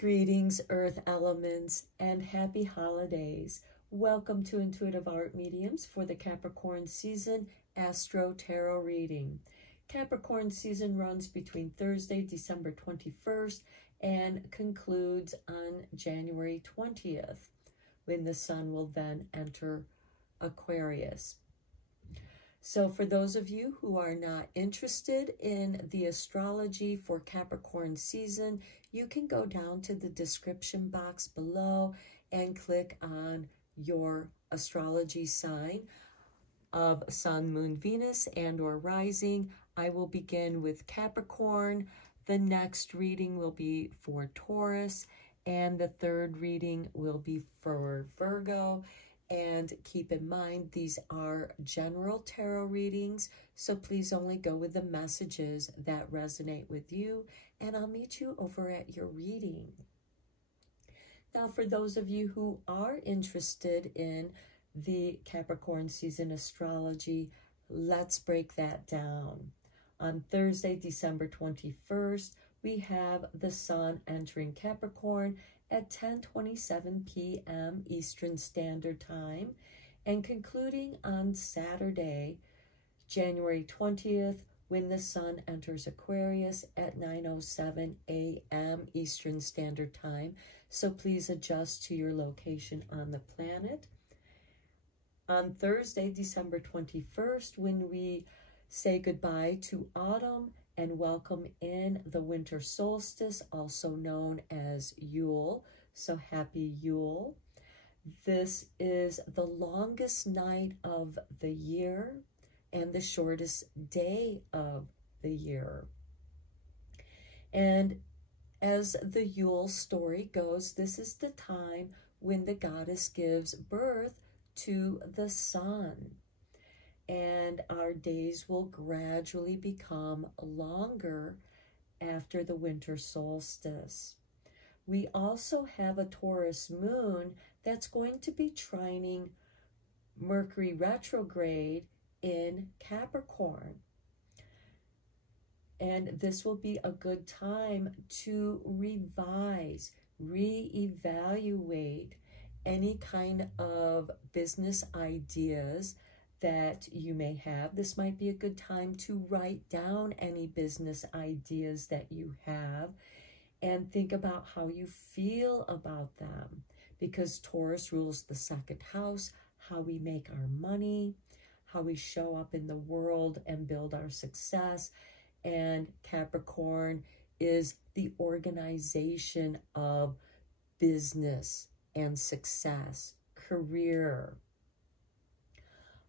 Greetings, Earth elements, and happy holidays. Welcome to Intuitive Art Mediums for the Capricorn season Astro-Tarot reading. Capricorn season runs between Thursday, December 21st, and concludes on January 20th, when the sun will then enter Aquarius. So for those of you who are not interested in the astrology for Capricorn season, you can go down to the description box below and click on your astrology sign of Sun, Moon, Venus, and or rising. I will begin with Capricorn. The next reading will be for Taurus, and the third reading will be for Virgo. And keep in mind, these are general tarot readings, so please only go with the messages that resonate with you, and I'll meet you over at your reading. Now, for those of you who are interested in the Capricorn season astrology, let's break that down. On Thursday, December 21st, we have the sun entering Capricorn at 10:27 p.m. Eastern Standard Time, and concluding on Saturday, January 20th, when the sun enters Aquarius at 9:07 a.m. Eastern Standard Time. So please adjust to your location on the planet. On Thursday, December 21st, when we say goodbye to autumn and welcome in the winter solstice, also known as Yule. So happy Yule. This is the longest night of the year and the shortest day of the year. And as the Yule story goes, this is the time when the goddess gives birth to the sun. And our days will gradually become longer after the winter solstice. We also have a Taurus moon that's going to be trining Mercury retrograde in Capricorn. And this will be a good time to revise, reevaluate any kind of business ideas that you may have. This might be a good time to write down any business ideas that you have and think about how you feel about them, because Taurus rules the second house, how we make our money, how we show up in the world and build our success. And Capricorn is the organization of business and success, career.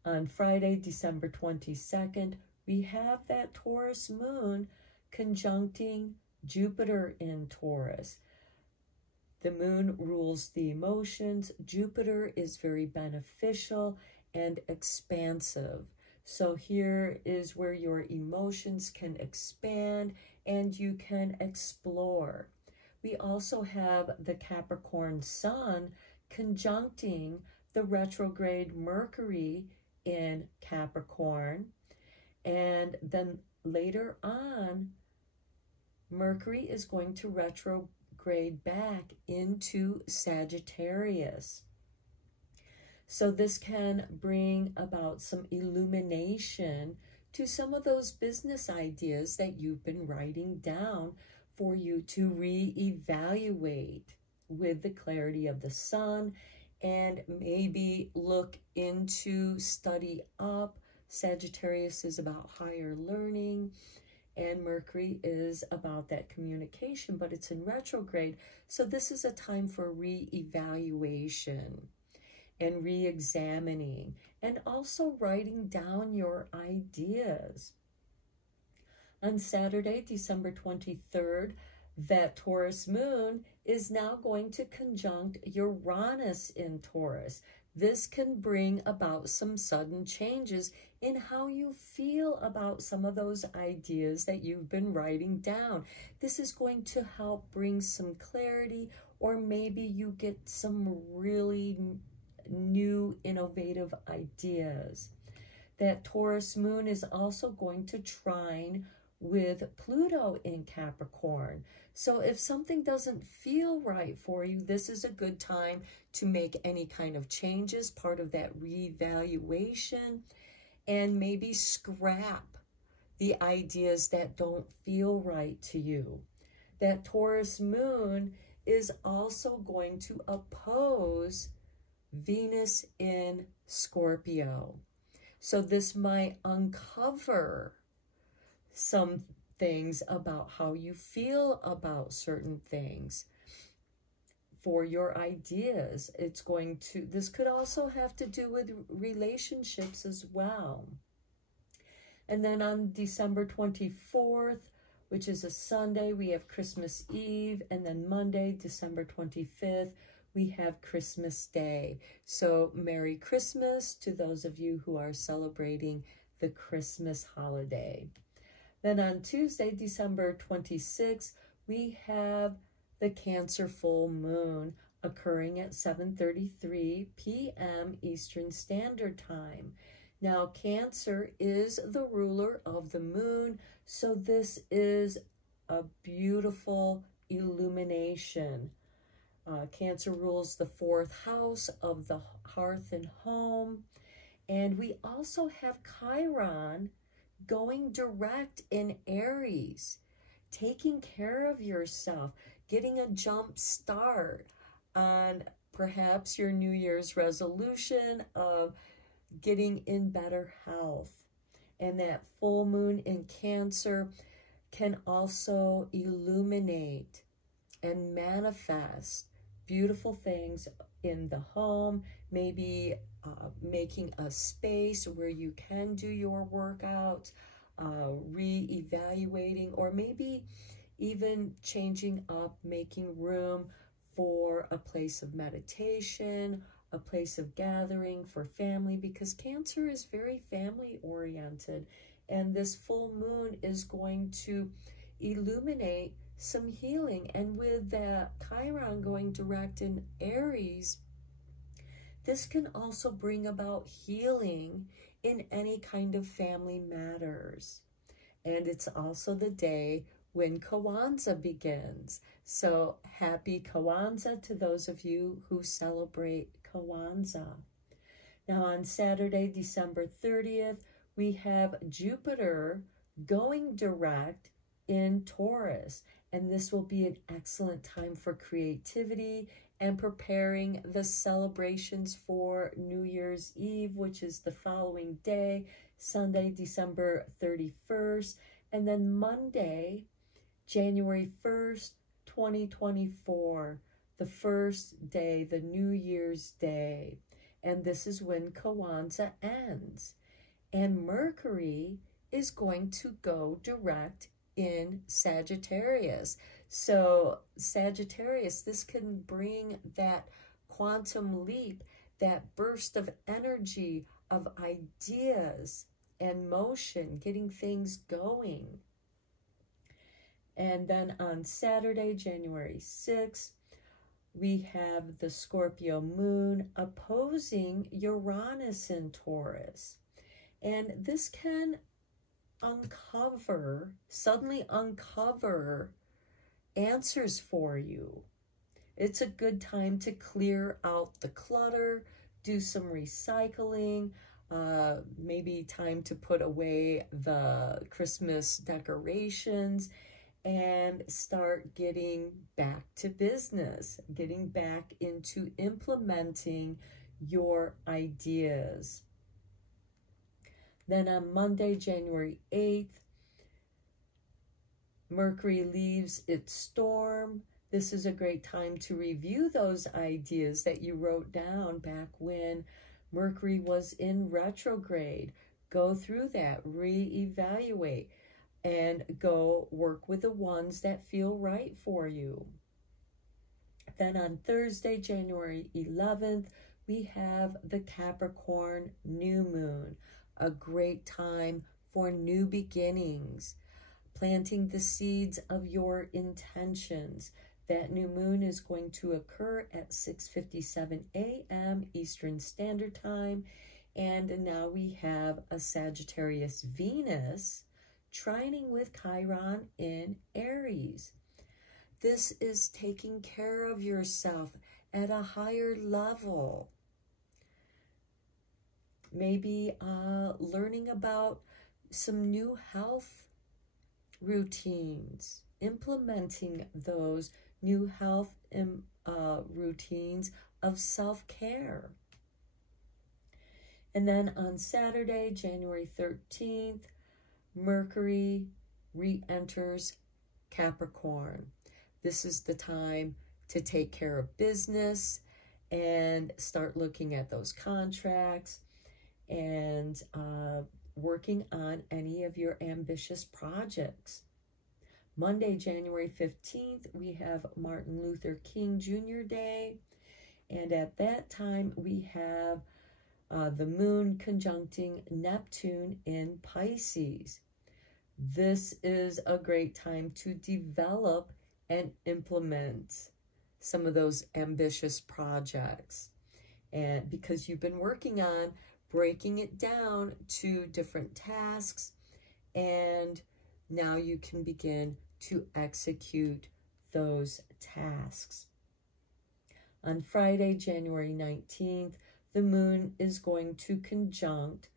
On Friday, December 22nd, we have that Taurus moon conjuncting Jupiter in Taurus. The moon rules the emotions. Jupiter is very beneficial and expansive. So here is where your emotions can expand and you can explore. We also have the Capricorn sun conjuncting the retrograde Mercury in Capricorn, and then later on Mercury is going to retrograde back into Sagittarius. So this can bring about some illumination to some of those business ideas that you've been writing down for you to reevaluate with the clarity of the sun, and maybe look into, study up. Sagittarius is about higher learning, and Mercury is about that communication, but it's in retrograde. So this is a time for re-evaluation and re-examining, and also writing down your ideas. On Saturday, December 23rd, that Taurus moon is now going to conjunct Uranus in Taurus. This can bring about some sudden changes in how you feel about some of those ideas that you've been writing down. This is going to help bring some clarity, or maybe you get some really new innovative ideas. That Taurus moon is also going to trine with Pluto in Capricorn. So if something doesn't feel right for you, this is a good time to make any kind of changes, part of that reevaluation, and maybe scrap the ideas that don't feel right to you. That Taurus moon is also going to oppose Venus in Scorpio. So this might uncover some things about how you feel about certain things for your ideas. This could also have to do with relationships as well. And then on December 24th, which is a Sunday, we have Christmas Eve. And then Monday, December 25th, we have Christmas Day. So Merry Christmas to those of you who are celebrating the Christmas holiday. Then on Tuesday, December 26th, we have the Cancer full moon occurring at 7:33 p.m. Eastern Standard Time. Now, Cancer is the ruler of the moon, so this is a beautiful illumination. Cancer rules the 4th house of the hearth and home. And we also have Chiron going direct in Aries, taking care of yourself, getting a jump start on perhaps your New Year's resolution of getting in better health. And that full moon in Cancer can also illuminate and manifest beautiful things in the home, maybe making a space where you can do your workouts, re-evaluating, or maybe even changing up, making room for a place of meditation, a place of gathering for family, because Cancer is very family oriented, and this full moon is going to illuminate some healing. And with that Chiron going direct in Aries, this can also bring about healing in any kind of family matters. And it's also the day when Kwanzaa begins. So happy Kwanzaa to those of you who celebrate Kwanzaa. Now on Saturday, December 30th, we have Jupiter going direct in Taurus. And this will be an excellent time for creativity and preparing the celebrations for New Year's Eve, which is the following day, Sunday, December 31st, and then Monday, January 1st, 2024, the first day, the New Year's Day. And this is when Kwanzaa ends. And Mercury is going to go direct in Sagittarius. So Sagittarius, this can bring that quantum leap, that burst of energy, of ideas and motion, getting things going. And then on Saturday, January 6th, we have the Scorpio moon opposing Uranus in Taurus. And this can suddenly uncover answers for you. It's a good time to clear out the clutter, do some recycling, maybe time to put away the Christmas decorations and start getting back to business, getting back into implementing your ideas. Then on Monday, January 8th, Mercury leaves its storm. This is a great time to review those ideas that you wrote down back when Mercury was in retrograde. Go through that, reevaluate, and go work with the ones that feel right for you. Then on Thursday, January 11th, we have the Capricorn new moon. A great time for new beginnings, planting the seeds of your intentions. That new moon is going to occur at 6:57 a.m. Eastern Standard Time. And now we have a Sagittarius Venus trining with Chiron in Aries. This is taking care of yourself at a higher level. Maybe learning about some new health routines, implementing those new health routines of self-care. And then on Saturday, January 13th, Mercury re-enters Capricorn. This is the time to take care of business and start looking at those contracts and working on any of your ambitious projects. Monday, January 15th, we have Martin Luther King Jr. Day. And at that time, we have the moon conjuncting Neptune in Pisces. This is a great time to develop and implement some of those ambitious projects. And because you've been working on breaking it down to different tasks, and now you can begin to execute those tasks. On Friday, January 19th, the moon is going to conjunct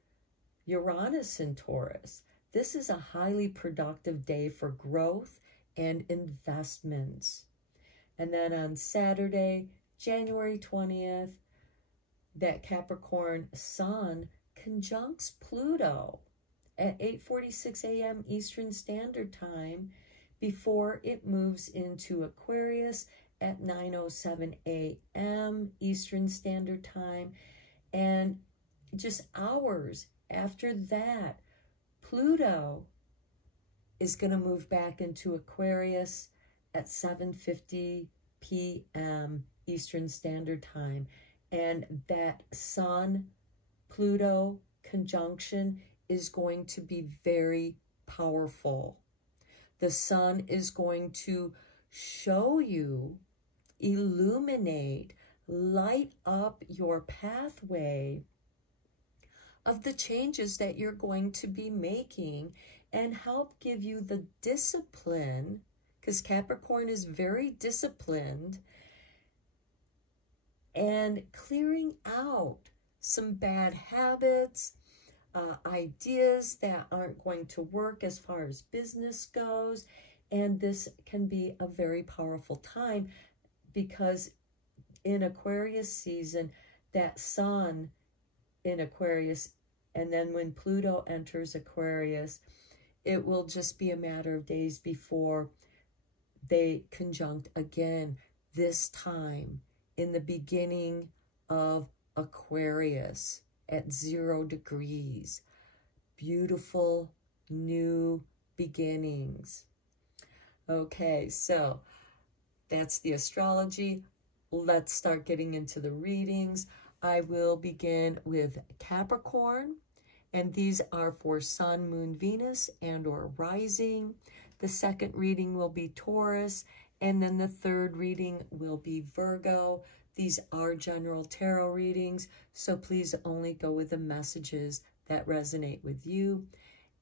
Uranus in Taurus. This is a highly productive day for growth and investments. And then on Saturday, January 20th, that Capricorn sun conjuncts Pluto at 8:46 a.m. Eastern Standard Time before it moves into Aquarius at 9:07 a.m. Eastern Standard Time. And just hours after that, Pluto is going to move back into Aquarius at 7:50 p.m. Eastern Standard Time. And that Sun-Pluto conjunction is going to be very powerful. The sun is going to show you, illuminate, light up your pathway of the changes that you're going to be making and help give you the discipline, because Capricorn is very disciplined, and clearing out some bad habits, ideas that aren't going to work as far as business goes. And this can be a very powerful time because in Aquarius season, that sun in Aquarius, and then when Pluto enters Aquarius, it will just be a matter of days before they conjunct again, this time in the beginning of Aquarius at 0 degrees. Beautiful new beginnings. Okay, so that's the astrology. Let's start getting into the readings. I will begin with Capricorn, and these are for Sun, Moon, Venus, and or rising. The second reading will be Taurus, and then the third reading will be Virgo. These are general tarot readings, so please only go with the messages that resonate with you,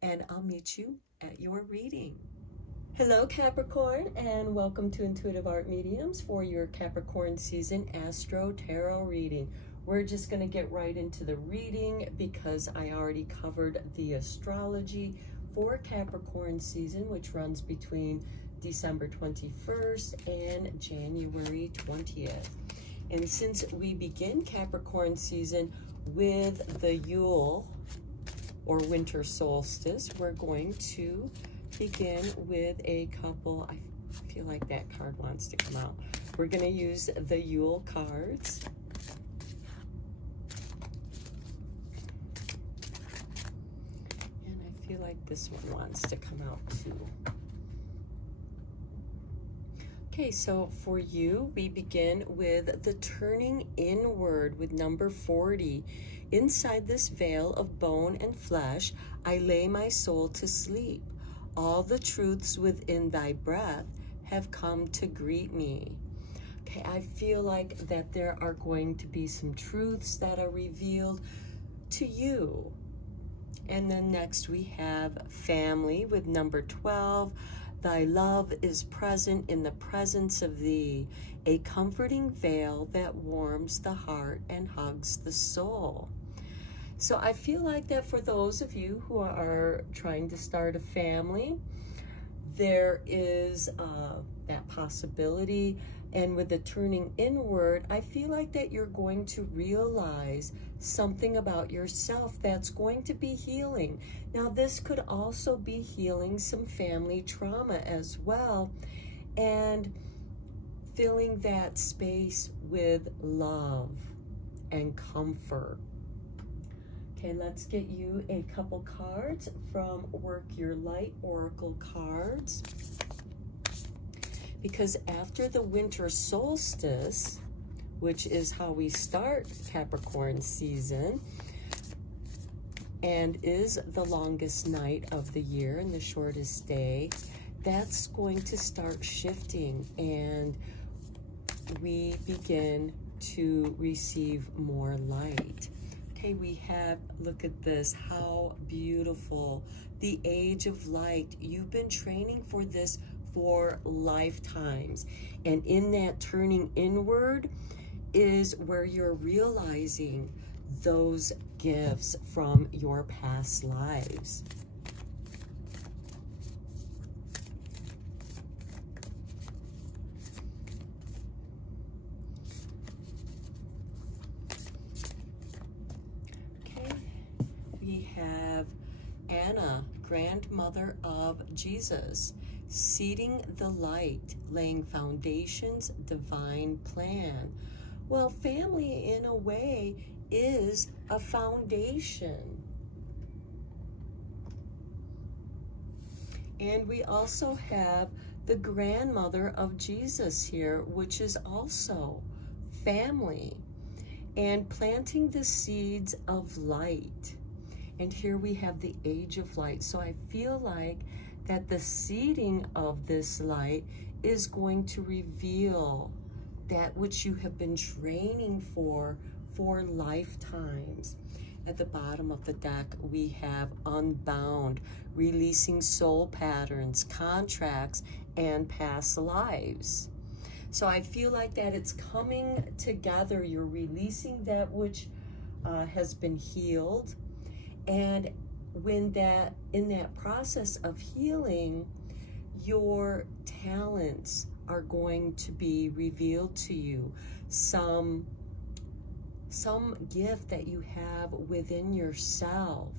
and I'll meet you at your reading. Hello, Capricorn, and welcome to Intuitive Art Mediums for your Capricorn season Astro-Tarot reading. We're just going to get right into the reading because I already covered the astrology for Capricorn season, which runs between December 21st and January 20th. And since we begin Capricorn season with the Yule or winter solstice, we're going to begin with a couple, I feel like that card wants to come out. We're going to use the Yule cards. And I feel like this one wants to come out too. Okay, so for you, we begin with the turning inward with number 40. Inside this veil of bone and flesh, I lay my soul to sleep. All the truths within thy breath have come to greet me. Okay, I feel like that there are going to be some truths that are revealed to you. And then next we have family with number 12. Thy love is present in the presence of thee, a comforting veil that warms the heart and hugs the soul. So I feel like that for those of you who are trying to start a family, there is that possibility. And with the turning inward, I feel like that you're going to realize something about yourself that's going to be healing. Now, this could also be healing some family trauma as well, and filling that space with love and comfort. Okay, let's get you a couple cards from Work Your Light Oracle cards. Because after the winter solstice, which is how we start Capricorn season, and is the longest night of the year and the shortest day, that's going to start shifting, and we begin to receive more light. Okay, we have, look at this, how beautiful. The age of light. You've been training for this for lifetimes. And in that turning inward is where you're realizing those gifts from your past lives. Okay, we have Anna, grandmother of Jesus. Seeding the light, laying foundations, divine plan. Well, family in a way is a foundation. And we also have the grandmother of Jesus here, which is also family, and planting the seeds of light. And here we have the age of light. So I feel like that the seeding of this light is going to reveal that which you have been training for lifetimes. At the bottom of the deck, we have unbound, releasing soul patterns, contracts, and past lives. So I feel like that it's coming together. You're releasing that which has been healed, and when that, in that process of healing, your talents are going to be revealed to you. Some gift that you have within yourself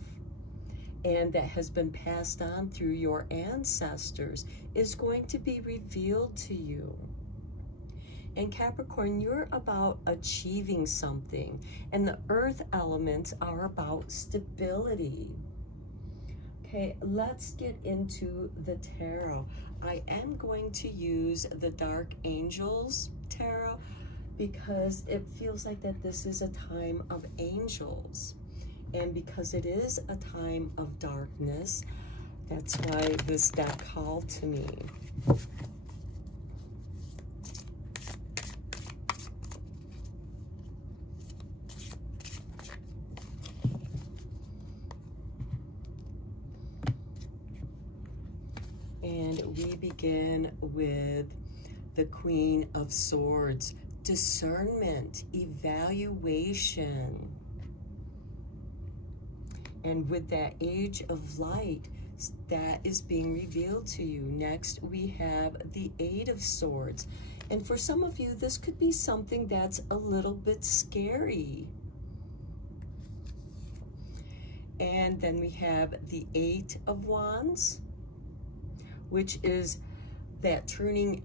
and that has been passed on through your ancestors is going to be revealed to you. And Capricorn, you're about achieving something, and the earth elements are about stability. Okay, let's get into the tarot. I am going to use the Dark Angels Tarot because it feels like that this is a time of angels. And because it is a time of darkness, that's why this deck called to me. And we begin with the Queen of Swords, discernment, evaluation. And with that age of light, that is being revealed to you. Next, we have the Eight of Swords. And for some of you, this could be something that's a little bit scary. And then we have the Eight of Wands, which is that turning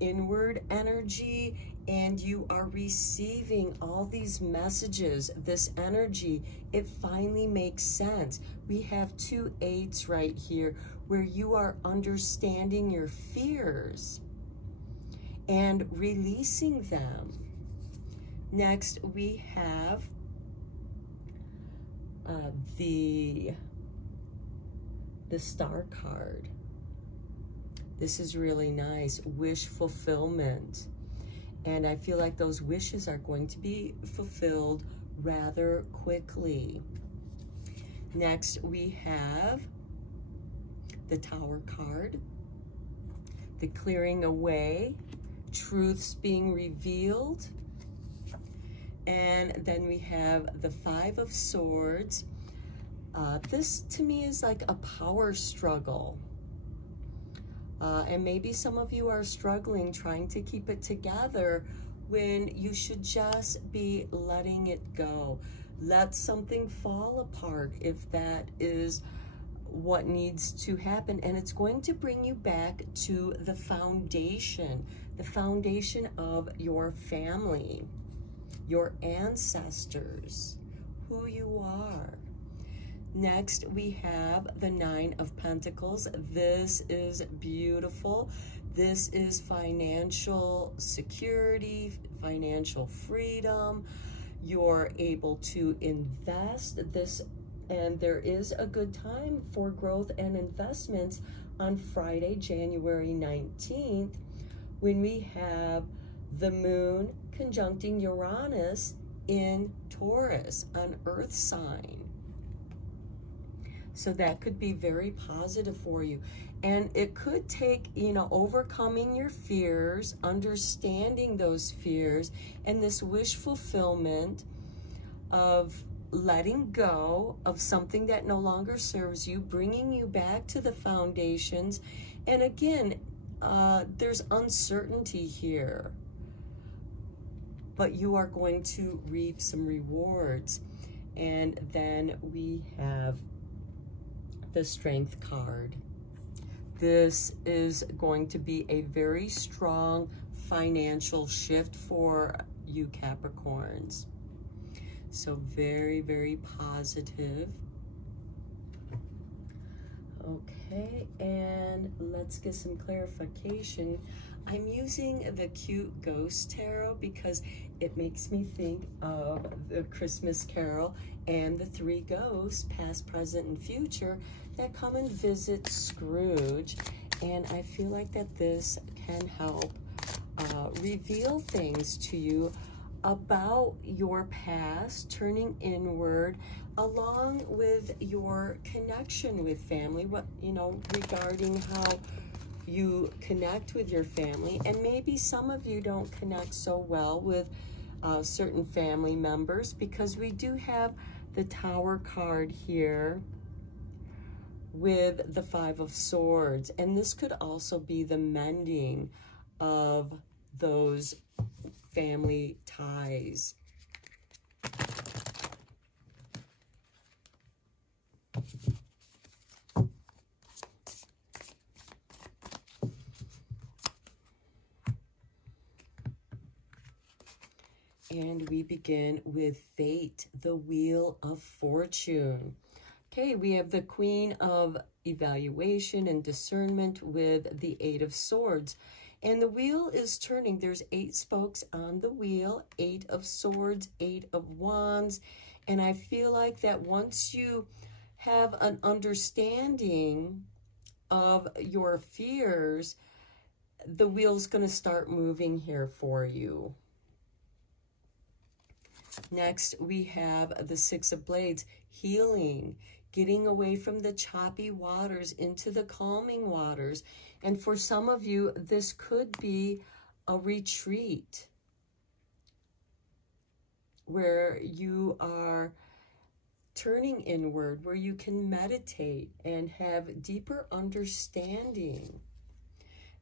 inward energy, and you are receiving all these messages, this energy. It finally makes sense. We have two eights right here where you are understanding your fears and releasing them. Next, we have the Star card. This is really nice, wish fulfillment. And I feel like those wishes are going to be fulfilled rather quickly. Next, we have the Tower card. the clearing away, truths being revealed. And then we have the Five of Swords. This to me is like a power struggle. And maybe some of you are struggling, trying to keep it together when you should just be letting it go. Let something fall apart if that is what needs to happen. And it's going to bring you back to the foundation of your family, your ancestors, who you are. Next, we have the Nine of Pentacles. This is beautiful. This is financial security, financial freedom. You're able to invest this, and there is a good time for growth and investments on Friday, January 19th, when we have the moon conjuncting Uranus in Taurus, an earth sign. So that could be very positive for you. And it could take, you know, overcoming your fears, understanding those fears, and this wish fulfillment of letting go of something that no longer serves you, bringing you back to the foundations. And again, there's uncertainty here, but you are going to reap some rewards. And then we have the Strength card. This is going to be a very strong financial shift for you Capricorns. So very, very positive. Okay, and let's get some clarification. I'm using the Cute Ghost Tarot because it makes me think of the Christmas Carol and the three ghosts, past, present, and future, that come and visit Scrooge. And I feel like that this can help reveal things to you about your past, turning inward, along with your connection with family, what, you know, regarding how you connect with your family. And maybe some of you don't connect so well with certain family members, because we do have the Tower card here with the Five of Swords. And this could also be the mending of those family ties. And we begin with Fate, the Wheel of Fortune. Okay, we have the Queen of Evaluation and Discernment with the Eight of Swords. And the wheel is turning. There's 8 spokes on the wheel, 8 of Swords, 8 of Wands. And I feel like that once you have an understanding of your fears, the wheel's going to start moving here for you. Next, we have the Six of Blades, healing, getting away from the choppy waters into the calming waters. And for some of you, this could be a retreat where you are turning inward, where you can meditate and have deeper understanding.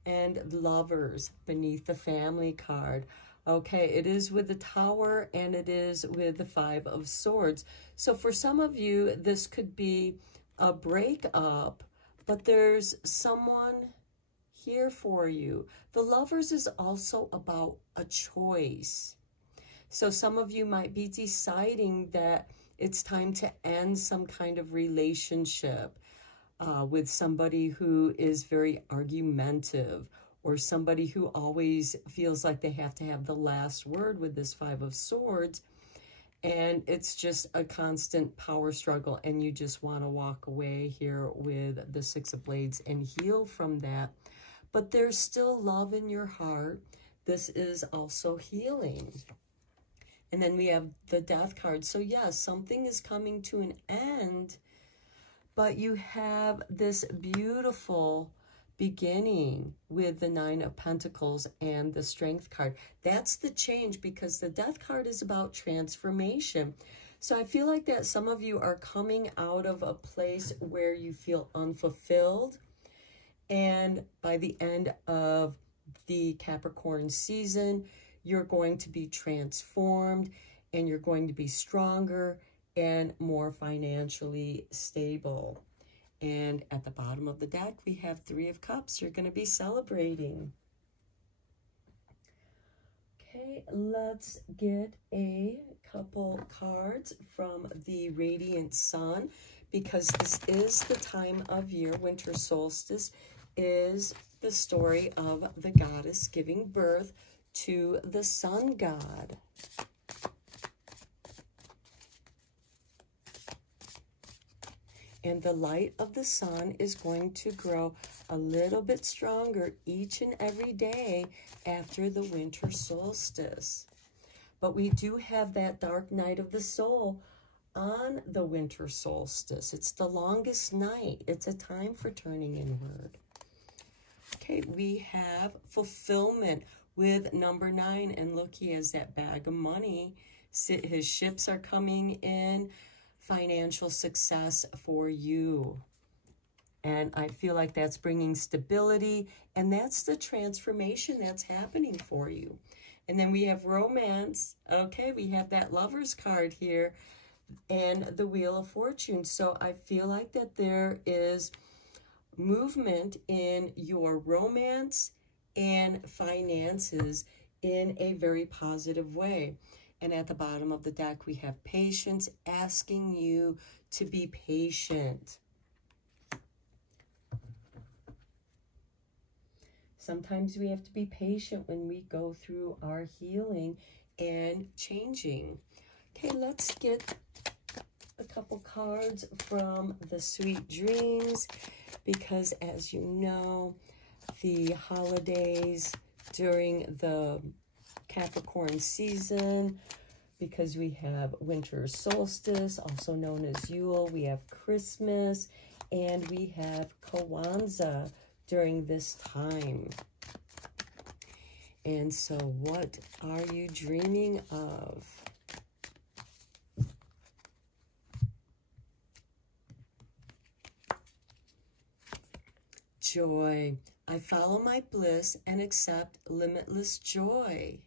And Lovers beneath the Family card. Okay, it is with the Tower and it is with the Five of Swords. So for some of you, this could be a breakup, but there's someone here for you. The Lovers is also about a choice. So some of you might be deciding that it's time to end some kind of relationship with somebody who is very argumentative, or somebody who always feels like they have to have the last word with this Five of Swords, and it's just a constant power struggle, and you just want to walk away here with the Six of Blades and heal from that. But there's still love in your heart. This is also healing. And then we have the Death card. So yes, something is coming to an end, but you have this beautiful beginning with the Nine of Pentacles and the Strength card. That's the change, because the Death card is about transformation. So I feel like that some of you are coming out of a place where you feel unfulfilled. And by the end of the Capricorn season, you're going to be transformed, and you're going to be stronger and more financially stable. And at the bottom of the deck, we have Three of Cups. You're going to be celebrating. Okay, let's get a couple cards from the Radiant Sun, because this is the time of year. Winter solstice is the story of the goddess giving birth to the sun god. And the light of the sun is going to grow a little bit stronger each and every day after the winter solstice. But we do have that dark night of the soul on the winter solstice. It's the longest night. It's a time for turning inward. Okay, we have fulfillment with number 9. And look, he has that bag of money. His ships are coming in. Financial success for you. And I feel like that's bringing stability, and that's the transformation that's happening for you. And then we have romance. Okay, we have that Lover's card here and the Wheel of Fortune. So I feel like that there is movement in your romance and finances in a very positive way. And at the bottom of the deck, we have patience, asking you to be patient. Sometimes we have to be patient when we go through our healing and changing. Okay, let's get a couple cards from the Sweet Dreams, because as you know, the holidays during the Capricorn season, because we have winter solstice, also known as Yule, we have Christmas, and we have Kwanzaa during this time. And so what are you dreaming of? Joy. I follow my bliss and accept limitless joy.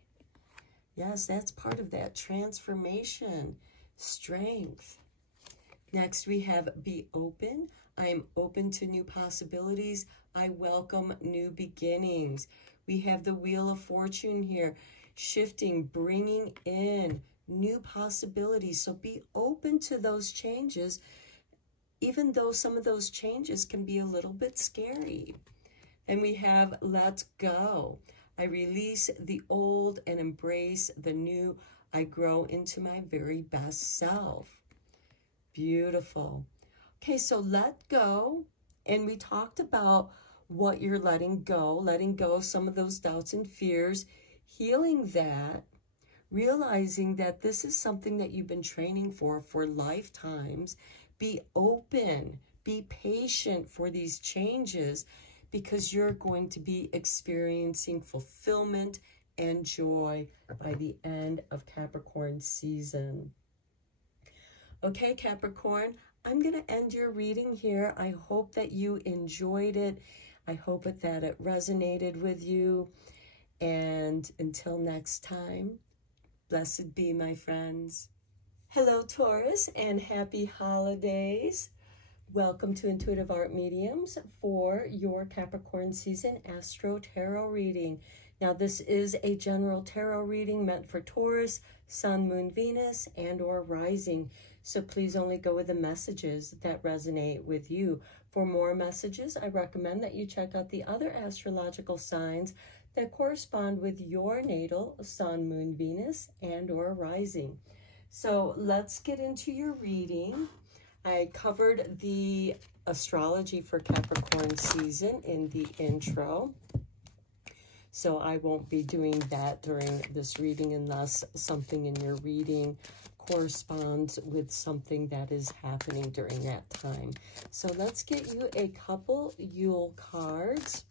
Yes, that's part of that transformation, strength. Next, we have be open. I am open to new possibilities. I welcome new beginnings. We have the Wheel of Fortune here, shifting, bringing in new possibilities. So be open to those changes, even though some of those changes can be a little bit scary. Then we have let go. I release the old and embrace the new. I grow into my very best self. Beautiful. Okay, so let go. And we talked about what you're letting go of some of those doubts and fears, healing that, realizing that this is something that you've been training for lifetimes. Be open, be patient for these changes, because you're going to be experiencing fulfillment and joy by the end of Capricorn season. Okay, Capricorn, I'm going to end your reading here. I hope that you enjoyed it. I hope that it resonated with you. And until next time, blessed be, my friends. Hello, Taurus, and happy holidays. Welcome to Intuitive Art Mediums for your Capricorn season Astro-Tarot reading. Now, this is a general tarot reading meant for Taurus, Sun, Moon, Venus, and or Rising. So please only go with the messages that resonate with you. For more messages, I recommend that you check out the other astrological signs that correspond with your natal Sun, Moon, Venus, and or Rising. So let's get into your reading. I covered the astrology for Capricorn season in the intro, so I won't be doing that during this reading unless something in your reading corresponds with something that is happening during that time. So let's get you a couple Yule cards.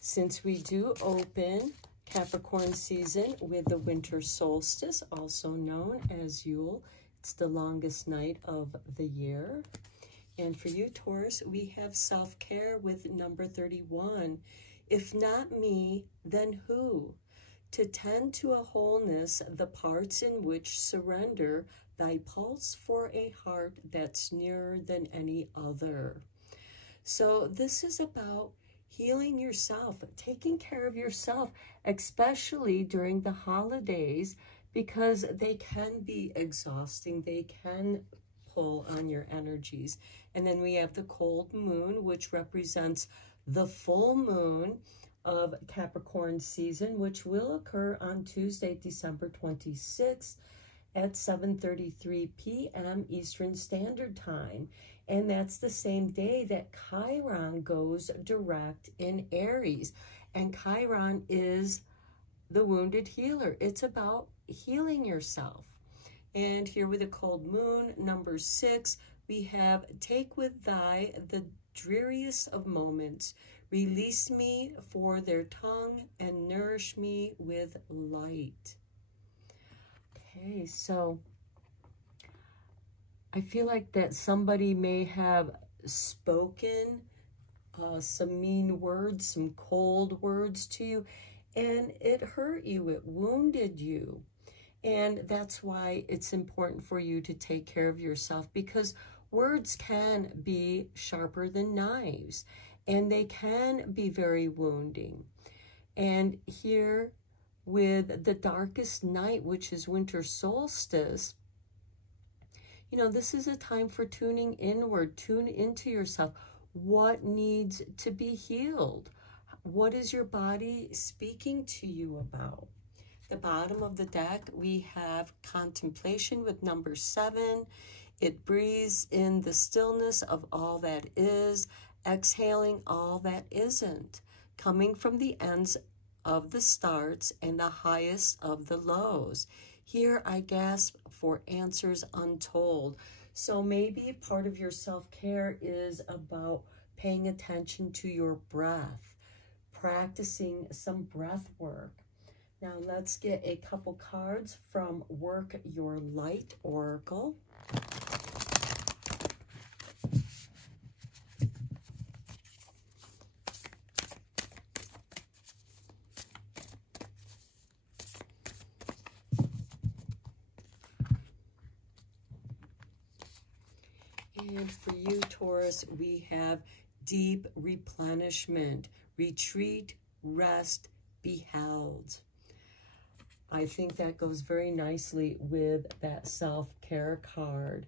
Since we do open Capricorn season with the winter solstice, also known as Yule. It's the longest night of the year. And for you, Taurus, we have self-care with number 31. If not me, then who? To tend to a wholeness, the parts in which surrender thy pulse for a heart that's nearer than any other. So this is about healing yourself, taking care of yourself, especially during the holidays, because they can be exhausting. They can pull on your energies. And then we have the cold moon, which represents the full moon of Capricorn season, which will occur on Tuesday, December 26th at 7:33 p.m. Eastern Standard Time. And that's the same day that Chiron goes direct in Aries. And Chiron is the wounded healer. It's about healing yourself. And here with the cold moon, number 6, we have take with thy the dreariest of moments. Release me for their tongue and nourish me with light. Okay, so I feel like that somebody may have spoken some mean words, some cold words to you, and it hurt you, it wounded you. And that's why it's important for you to take care of yourself, because words can be sharper than knives, and they can be very wounding. And here with the darkest night, which is winter solstice, you know, this is a time for tuning inward, tune into yourself. What needs to be healed? What is your body speaking to you about? The bottom of the deck, we have contemplation with number 7. It breathes in the stillness of all that is, exhaling all that isn't, coming from the ends of the starts and the highest of the lows. Here I gasp for answers untold. So maybe part of your self-care is about paying attention to your breath, practicing some breath work. Now let's get a couple cards from Work Your Light Oracle. And for you, Taurus, we have deep replenishment, retreat, rest, be held. I think that goes very nicely with that self-care card.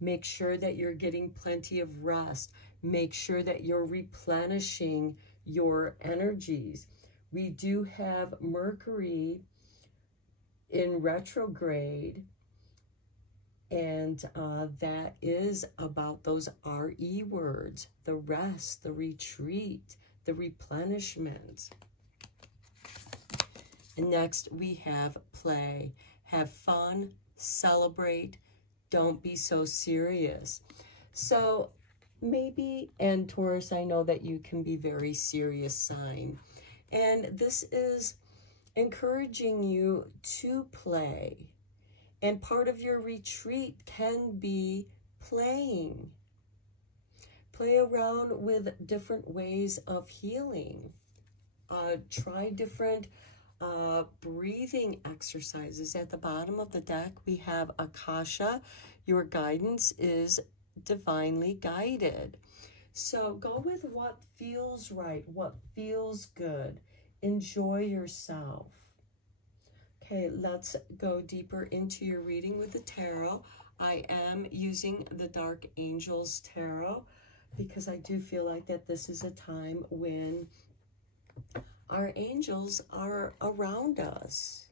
Make sure that you're getting plenty of rest. Make sure that you're replenishing your energies. We do have Mercury in retrograde, and that is about those RE words, the rest, the retreat, the replenishment. And next we have play. Have fun, celebrate, don't be so serious. So maybe, and Taurus, I know that you can be very serious sign. And this is encouraging you to play. And part of your retreat can be playing. Play around with different ways of healing. Try different breathing exercises. At the bottom of the deck, we have Akasha. Your guidance is divinely guided. So go with what feels right, what feels good. Enjoy yourself. Okay, let's go deeper into your reading with the tarot. I am using the Dark Angels Tarot because I do feel like that this is a time when our angels are around us,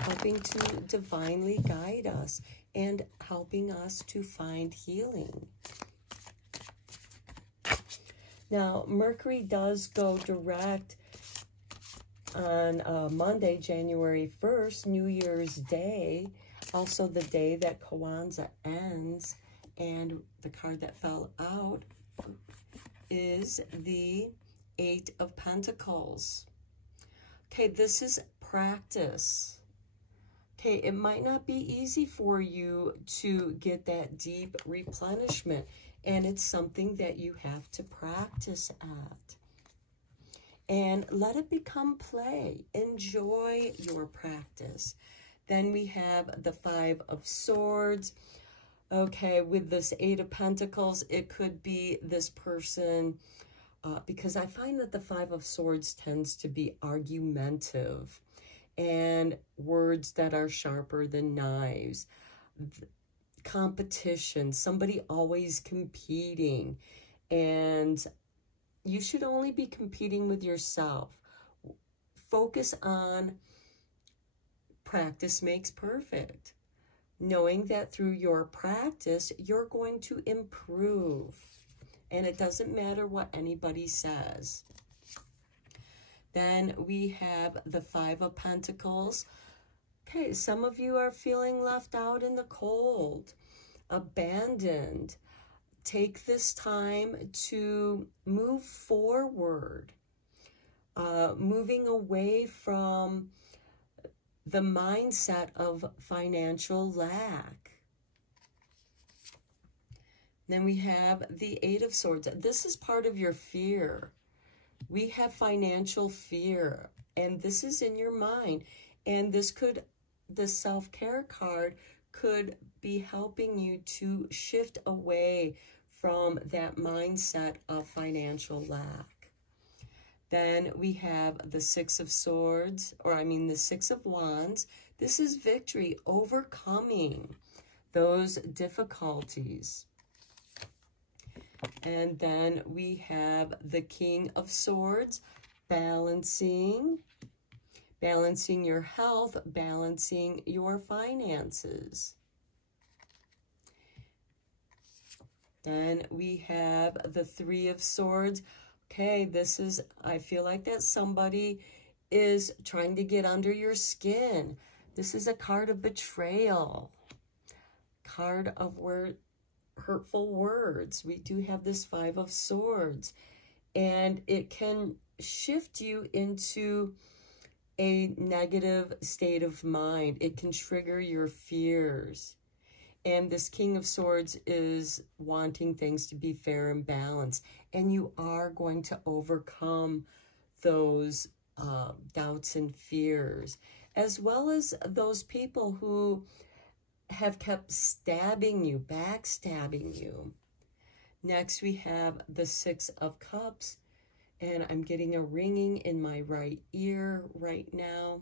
helping to divinely guide us and helping us to find healing. Now, Mercury does go direct on Monday, January 1st, New Year's Day, Also, the day that Kwanzaa ends, and the card that fell out is the Eight of Pentacles. Okay, this is practice. Okay, it might not be easy for you to get that deep replenishment, and it's something that you have to practice at. And let it become play. Enjoy your practice. Then we have the Five of Swords. Okay, with this Eight of Pentacles, it could be this person, because I find that the Five of Swords tends to be argumentative and words that are sharper than knives. Competition, somebody always competing, and you should only be competing with yourself. Focus on practice makes perfect. Knowing that through your practice, you're going to improve. And it doesn't matter what anybody says. Then we have the Five of Pentacles. Okay, some of you are feeling left out in the cold, abandoned. Take this time to move forward, moving away from the mindset of financial lack. Then we have the Eight of Swords. This is part of your fear. We have financial fear, and this is in your mind. And this self-care card could be helping you to shift away from that mindset of financial lack. Then we have the Six of Swords, the Six of Wands. This is victory, overcoming those difficulties. And then we have the King of Swords, balancing your health, balancing your finances. Then we have the Three of Swords. Okay, I feel like that somebody is trying to get under your skin. This is a card of betrayal, card of hurtful words. We do have this Five of Swords, and it can shift you into a negative state of mind. It can trigger your fears. And this King of Swords is wanting things to be fair and balanced. And you are going to overcome those doubts and fears, as well as those people who have kept stabbing you, backstabbing you. Next, we have the Six of Cups. And I'm getting a ringing in my right ear right now.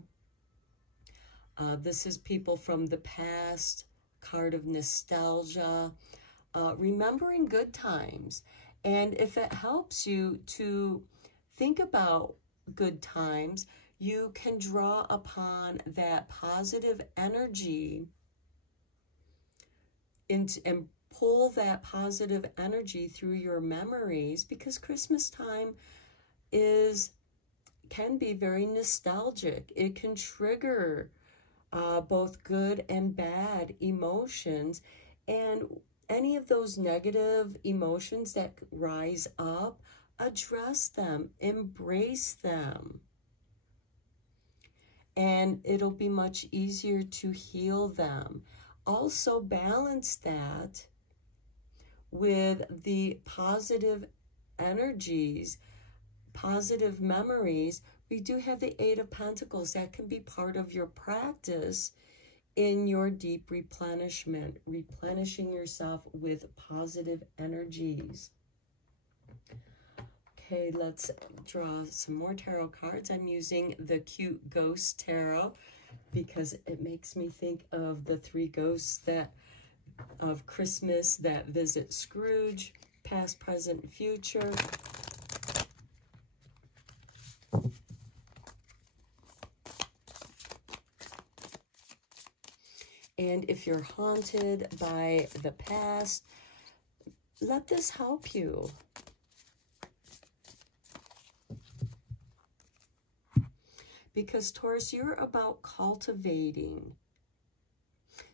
This is people from the past, card of nostalgia, remembering good times. And if it helps you to think about good times, you can draw upon that positive energy and pull that positive energy through your memories, because Christmas time can be very nostalgic. It can trigger both good and bad emotions, and any of those negative emotions that rise up, address them, embrace them, and it'll be much easier to heal them. Also balance that with the positive energies, positive memories. We do have the Eight of Pentacles. That can be part of your practice in your deep replenishment, replenishing yourself with positive energies. Okay, let's draw some more tarot cards. I'm using the Cute Ghost Tarot because it makes me think of the three ghosts of Christmas that visit Scrooge, past, present, future. And if you're haunted by the past, let this help you. Because Taurus, you're about cultivating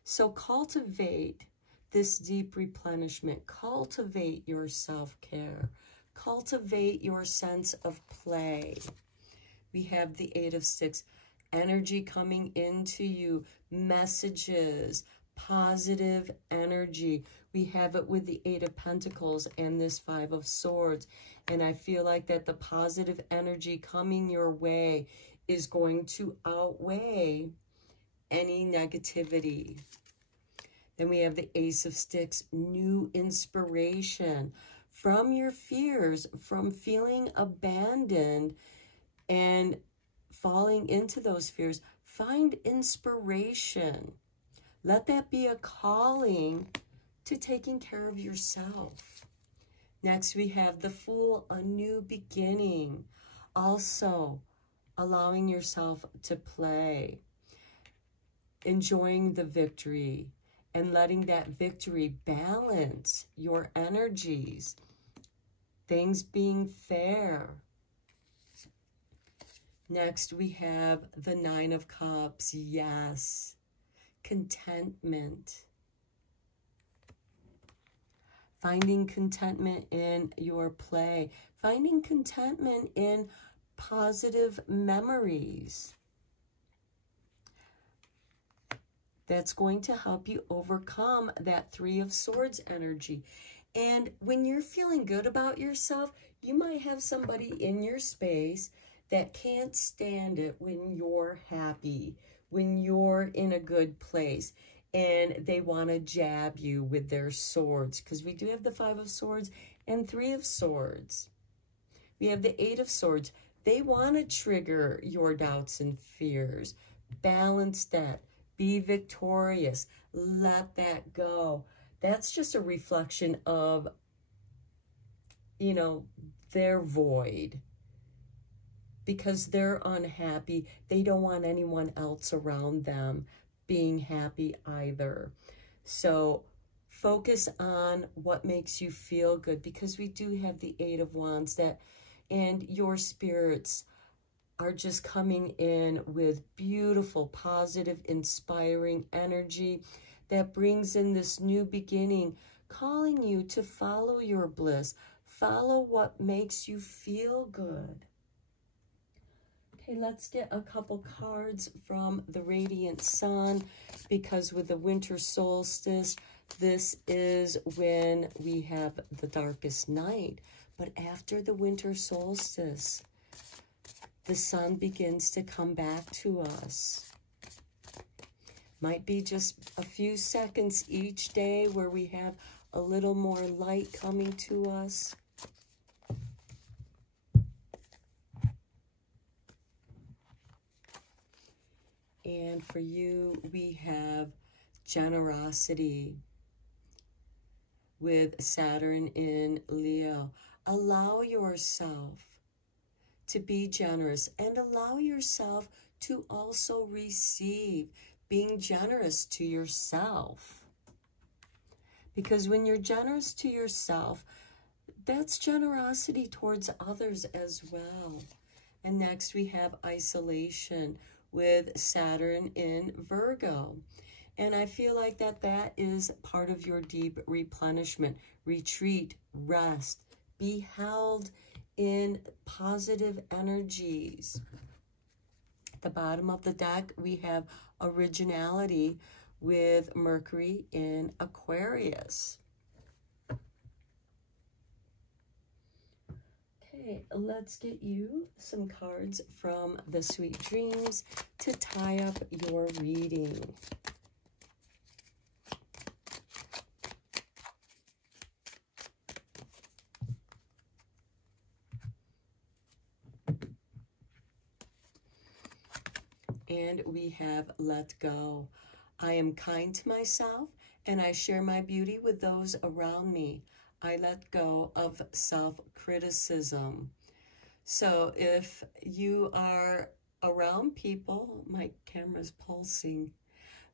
So cultivate this deep replenishment. Cultivate your self-care. Cultivate your sense of play. We have the Eight of Sticks. Energy coming into you. Messages. Positive energy. We have it with the Eight of Pentacles and this Five of Swords. And I feel like that the positive energy coming your way is going to outweigh any negativity. Then we have the Ace of Sticks, new inspiration from your fears, from feeling abandoned and falling into those fears. Find inspiration. Let that be a calling to taking care of yourself. Next, we have the Fool, a new beginning. Also, allowing yourself to play, enjoying the victory, and letting that victory balance your energies. Things being fair. Next, we have the Nine of Cups. Yes. Contentment. Finding contentment in your play. Finding contentment in positive memories. That's going to help you overcome that Three of Swords energy. And when you're feeling good about yourself, you might have somebody in your space that can't stand it when you're happy, when you're in a good place, and they want to jab you with their swords, because we do have the Five of Swords and Three of Swords. We have the Eight of Swords. They want to trigger your doubts and fears. Balance that. Be victorious. Let that go. That's just a reflection of, you know, their void. Because they're unhappy. They don't want anyone else around them being happy either. So focus on what makes you feel good, because we do have the Eight of Wands, that, and your spirits are just coming in with beautiful, positive, inspiring energy that brings in this new beginning, calling you to follow your bliss, follow what makes you feel good. Okay, let's get a couple cards from the Radiant Sun, because with the winter solstice, this is when we have the darkest night. But after the winter solstice, the sun begins to come back to us. Might be just a few seconds each day where we have a little more light coming to us. And for you, we have generosity with Saturn in Leo. Allow yourself to be generous, and allow yourself to also receive, being generous to yourself. Because when you're generous to yourself, that's generosity towards others as well. And next we have isolation with Saturn in Virgo. And I feel like that is part of your deep replenishment. Retreat, rest, be held in positive energies. At the bottom of the deck, we have originality with Mercury in Aquarius. Okay, let's get you some cards from the Sweet Dreams to tie up your reading. And we have Let Go. I am kind to myself, and I share my beauty with those around me. I let go of self-criticism. So if you are around people, my camera's pulsing.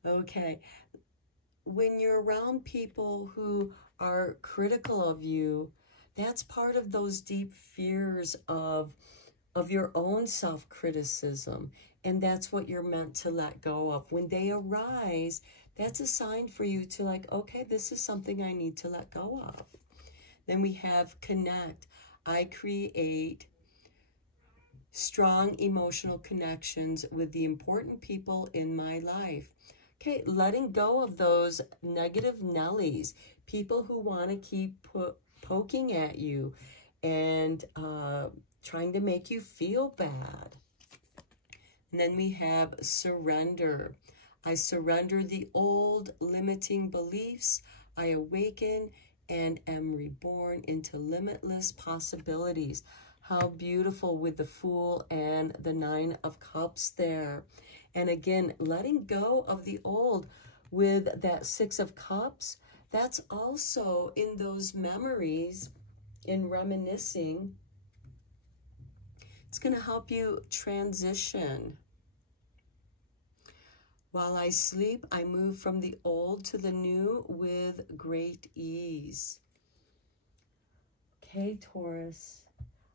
Okay. When you're around people who are critical of you, that's part of those deep fears of your own self-criticism. And that's what you're meant to let go of. When they arise, that's a sign for you to like, okay, this is something I need to let go of. Then we have connect. I create strong emotional connections with the important people in my life. Okay, letting go of those negative Nellies, people who want to keep poking at you and trying to make you feel bad. And then we have surrender. I surrender the old limiting beliefs. I awaken and am reborn into limitless possibilities. How beautiful with the Fool and the Nine of Cups there. And again, letting go of the old with that Six of Cups, that's also in those memories, in reminiscing. It's going to help you transition. While I sleep, I move from the old to the new with great ease. Okay, Taurus,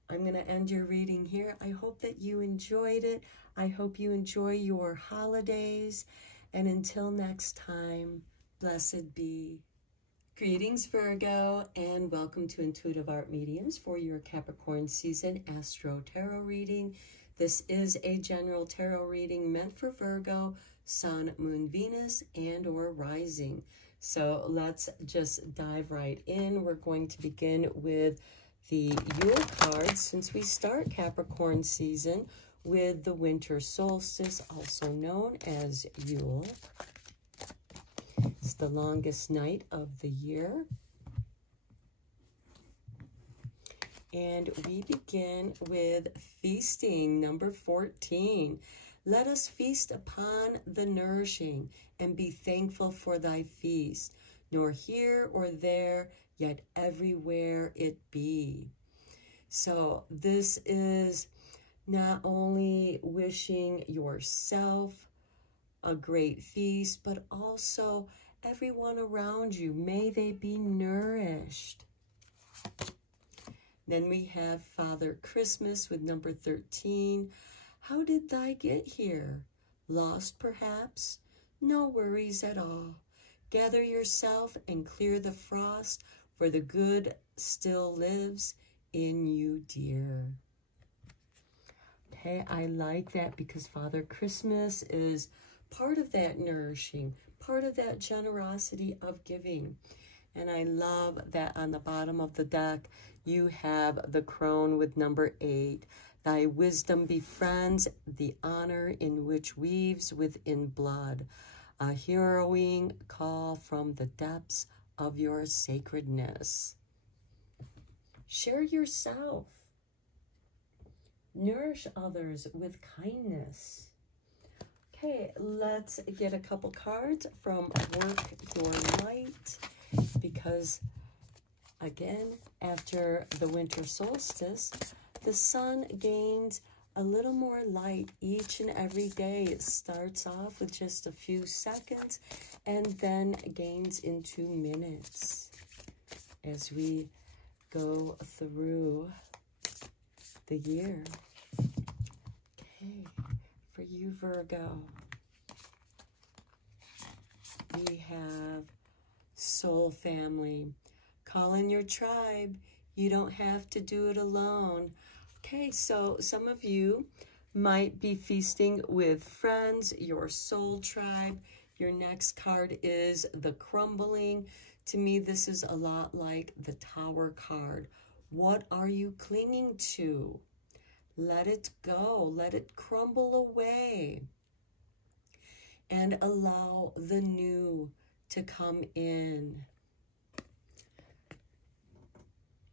I'm going to end your reading here. I hope that you enjoyed it. I hope you enjoy your holidays. And until next time, blessed be. Greetings, Virgo, and welcome to Intuitive Art Mediums for your Capricorn season Astro-Tarot reading. This is a general tarot reading meant for Virgo, Sun, Moon, Venus, and or Rising. So let's just dive right in. We're going to begin with the Yule cards since we start Capricorn season with the winter solstice, also known as Yule. It's the longest night of the year. And we begin with feasting, number 14. Let us feast upon the nourishing and be thankful for thy feast, nor here or there, yet everywhere it be. So this is not only wishing yourself a great feast, but also everyone around you. May they be nourished. Then we have Father Christmas with number 13. How did thy get here? Lost, perhaps? No worries at all. Gather yourself and clear the frost, for the good still lives in you, dear. Okay, I like that because Father Christmas is part of that nourishing, part of that generosity of giving. And I love that on the bottom of the deck, you have the crone with number 8. Thy wisdom befriends the honor in which weaves within blood, a harrowing call from the depths of your sacredness. Share yourself. Nourish others with kindness. Okay, let's get a couple cards from Work Your Light, because again, after the winter solstice, the sun gains a little more light each and every day. It starts off with just a few seconds and then gains into minutes as we go through the year. Okay, for you, Virgo, we have Soul Family. Call in your tribe. You don't have to do it alone. Okay, so some of you might be feasting with friends, your soul tribe. Your next card is the Crumbling. To me, this is a lot like the Tower card. What are you clinging to? Let it go. Let it crumble away. And allow the new to come in.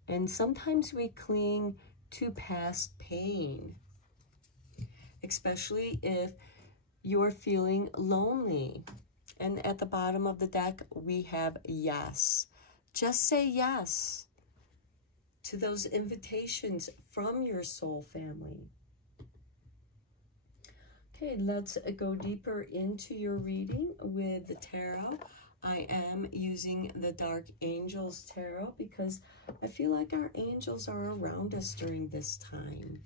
And sometimes we cling to past pain, especially if you're feeling lonely. And at the bottom of the deck, we have yes. Just say yes to those invitations from your soul family. Okay, let's go deeper into your reading with the tarot. I am using the Dark Angels Tarot because I feel like our angels are around us during this time,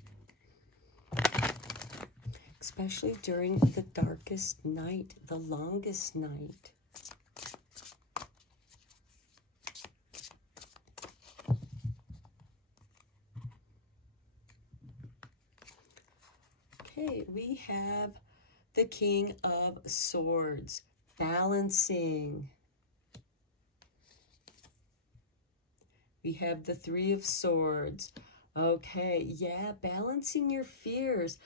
especially during the darkest night, the longest night. Okay, we have the King of Swords, balancing. We have the Three of Swords. Okay, yeah, balancing your fears,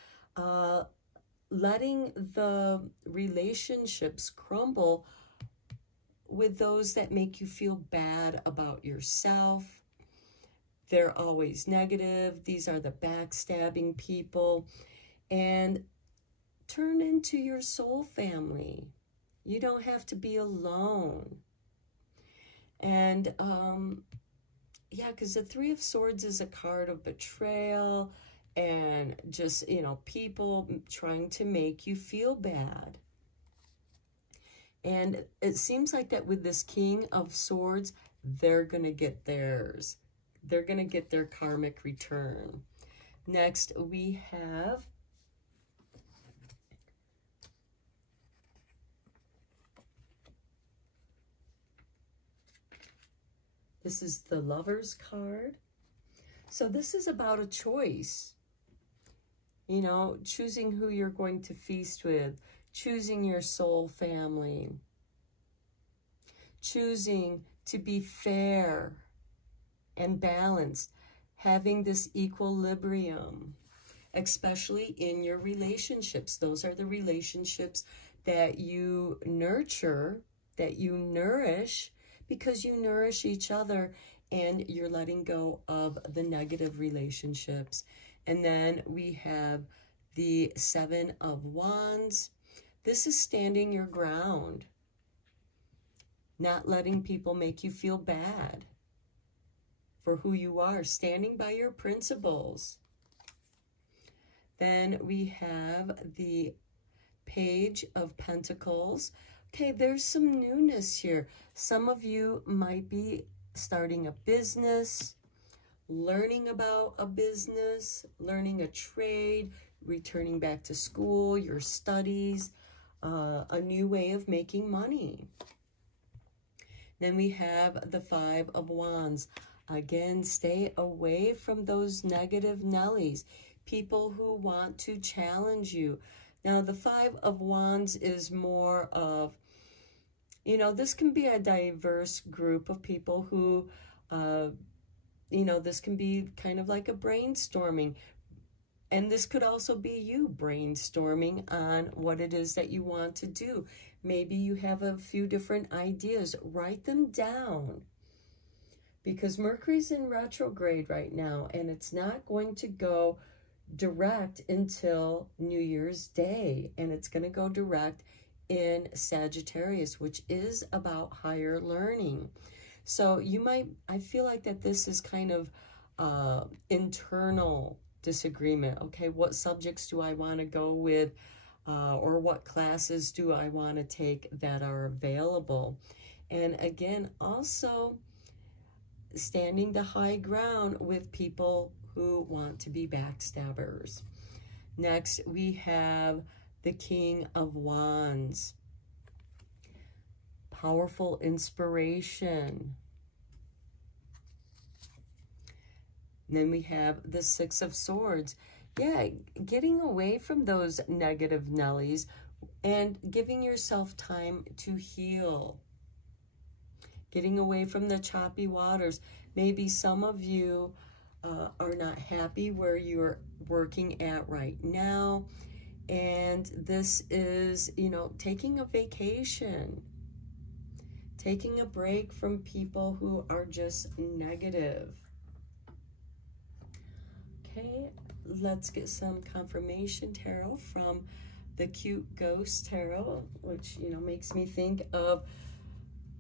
letting the relationships crumble with those that make you feel bad about yourself. They're always negative. These are the backstabbing people. And turn into your soul family. You don't have to be alone. And yeah, because the Three of Swords is a card of betrayal and just, you know, people trying to make you feel bad. And it seems like that with this King of Swords, they're going to get theirs. They're going to get their karmic return. Next, we have this is the Lover's card. So this is about a choice. You know, choosing who you're going to feast with, choosing your soul family, choosing to be fair and balanced, having this equilibrium, especially in your relationships. Those are the relationships that you nurture, that you nourish, because you nourish each other and you're letting go of the negative relationships. And then we have the Seven of Wands. This is standing your ground, not letting people make you feel bad for who you are, standing by your principles. Then we have the Page of Pentacles. Okay, there's some newness here. Some of you might be starting a business, learning about a business, learning a trade, returning back to school, your studies, a new way of making money. Then we have the Five of Wands. Again, stay away from those negative Nellies, people who want to challenge you. Now, the Five of Wands is more of, you know, this can be a diverse group of people who, you know, this can be kind of like a brainstorming. And this could also be you brainstorming on what it is that you want to do. Maybe you have a few different ideas. Write them down. Because Mercury's in retrograde right now, and it's not going to go direct until New Year's Day. And it's going to go direct in Sagittarius, which is about higher learning. So you might, I feel like that this is kind of internal disagreement. Okay, what subjects do I want to go with, or what classes do I want to take that are available? And again, also standing the high ground with people who want to be backstabbers. Next, we have the King of Wands. Powerful inspiration. And then we have the Six of Swords. Yeah, getting away from those negative Nellies and giving yourself time to heal. Getting away from the choppy waters. Maybe some of you are not happy where you're working at right now. And this is, you know, taking a vacation. Taking a break from people who are just negative. Okay, let's get some confirmation tarot from the Cute Ghost Tarot, which, you know, makes me think of,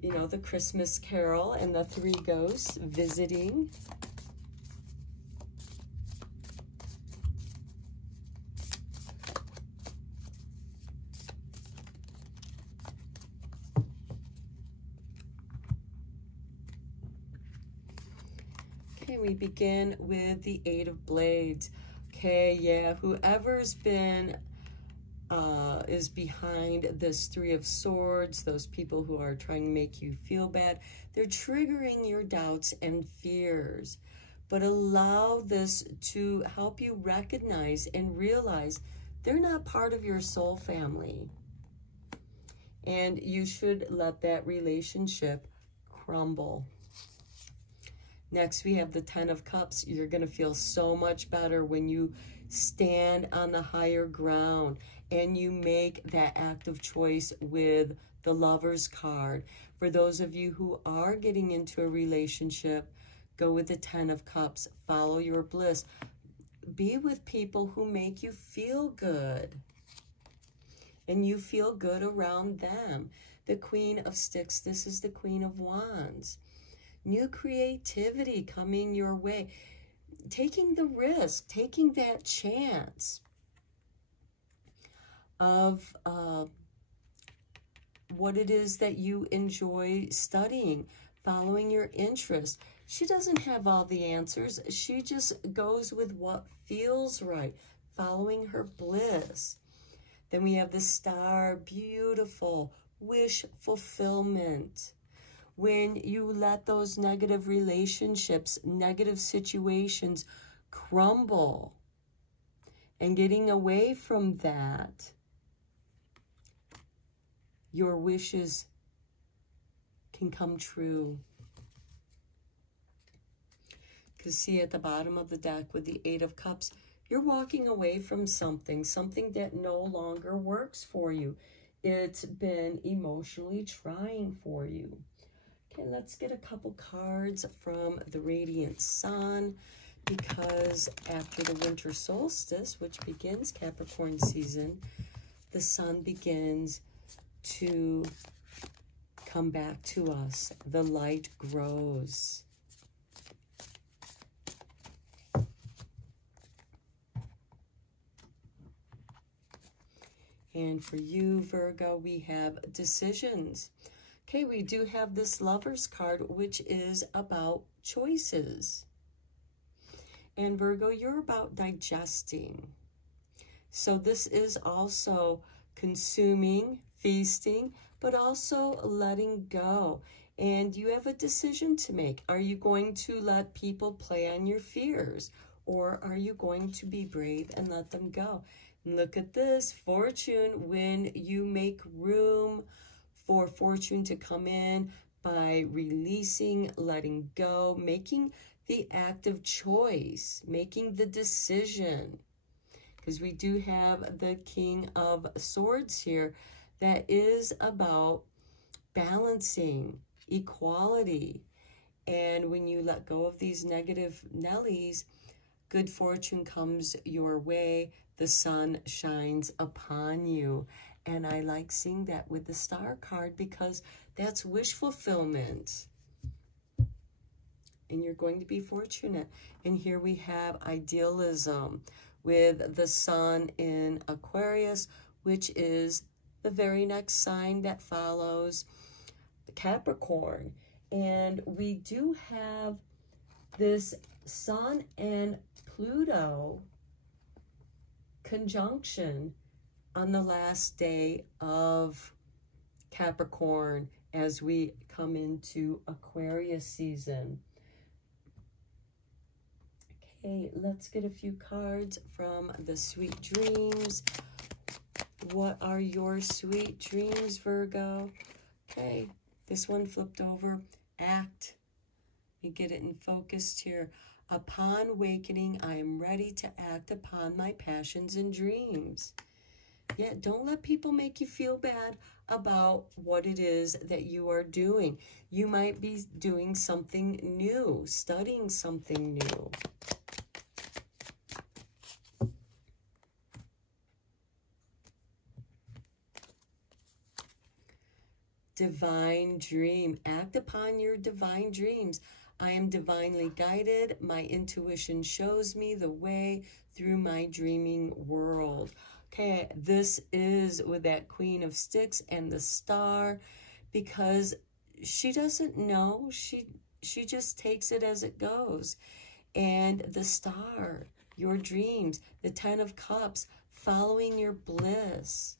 you know, the Christmas Carol and the three ghosts visiting. Okay, we begin with the Eight of Blades. Okay, yeah, whoever's been is behind this Three of Swords, those people who are trying to make you feel bad, they're triggering your doubts and fears. But allow this to help you recognize and realize they're not part of your soul family. And you should let that relationship crumble. Next, we have the Ten of Cups. You're going to feel so much better when you stand on the higher ground and you make that active choice with the Lover's card. For those of you who are getting into a relationship, go with the Ten of Cups. Follow your bliss. Be with people who make you feel good. And you feel good around them. The Queen of Sticks, this is the Queen of Wands. New creativity coming your way. Taking the risk, taking that chance of what it is that you enjoy studying, following your interest. She doesn't have all the answers. She just goes with what feels right, following her bliss. Then we have the Star, beautiful, wish fulfillment. When you let those negative relationships, negative situations crumble and getting away from that, your wishes can come true. Because see at the bottom of the deck with the Eight of Cups, you're walking away from something that no longer works for you. It's been emotionally trying for you. Okay, let's get a couple cards from the Radiant Sun, because after the winter solstice, which begins Capricorn season, the sun begins to come back to us. The light grows. And for you, Virgo, we have decisions. Okay, we do have this Lover's card, which is about choices. And Virgo, you're about digesting. So this is also consuming, feasting, but also letting go. And you have a decision to make. Are you going to let people play on your fears? Or are you going to be brave and let them go? Look at this, Fortune. When you make room for Fortune to come in by releasing, letting go, making the active choice, making the decision. Because we do have the King of Swords here that is about balancing, equality. And when you let go of these negative Nellies, good fortune comes your way. The sun shines upon you. And I like seeing that with the Star card because that's wish fulfillment. And you're going to be fortunate. And here we have idealism with the sun in Aquarius, which is the very next sign that follows Capricorn. And we do have this Sun and Pluto conjunction on the last day of Capricorn as we come into Aquarius season. Okay, let's get a few cards from the Sweet Dreams. What are your sweet dreams, Virgo? Okay, this one flipped over. Act. You get it in focused here. Upon awakening, I am ready to act upon my passions and dreams. Yeah, don't let people make you feel bad about what it is that you are doing. You might be doing something new, studying something new. Divine dream. Act upon your divine dreams. I am divinely guided. My intuition shows me the way through my dreaming world. Okay, this is with that Queen of Sticks and the Star, because she doesn't know. She just takes it as it goes. And the Star, your dreams, the Ten of Cups, following your bliss.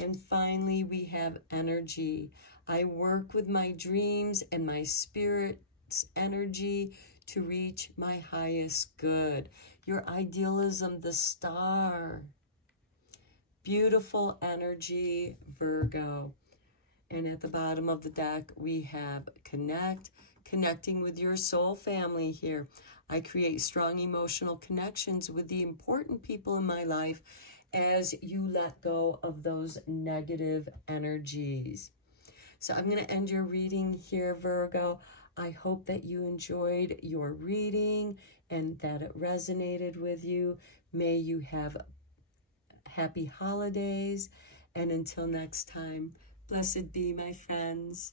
And finally, we have energy. I work with my dreams and my spirit's energy to reach my highest good. Your idealism, the Star. Beautiful energy, Virgo. And at the bottom of the deck, we have connecting with your soul family here. I create strong emotional connections with the important people in my life as you let go of those negative energies. So I'm going to end your reading here, Virgo. I hope that you enjoyed your reading and that it resonated with you. May you have happy holidays. And until next time, blessed be, my friends.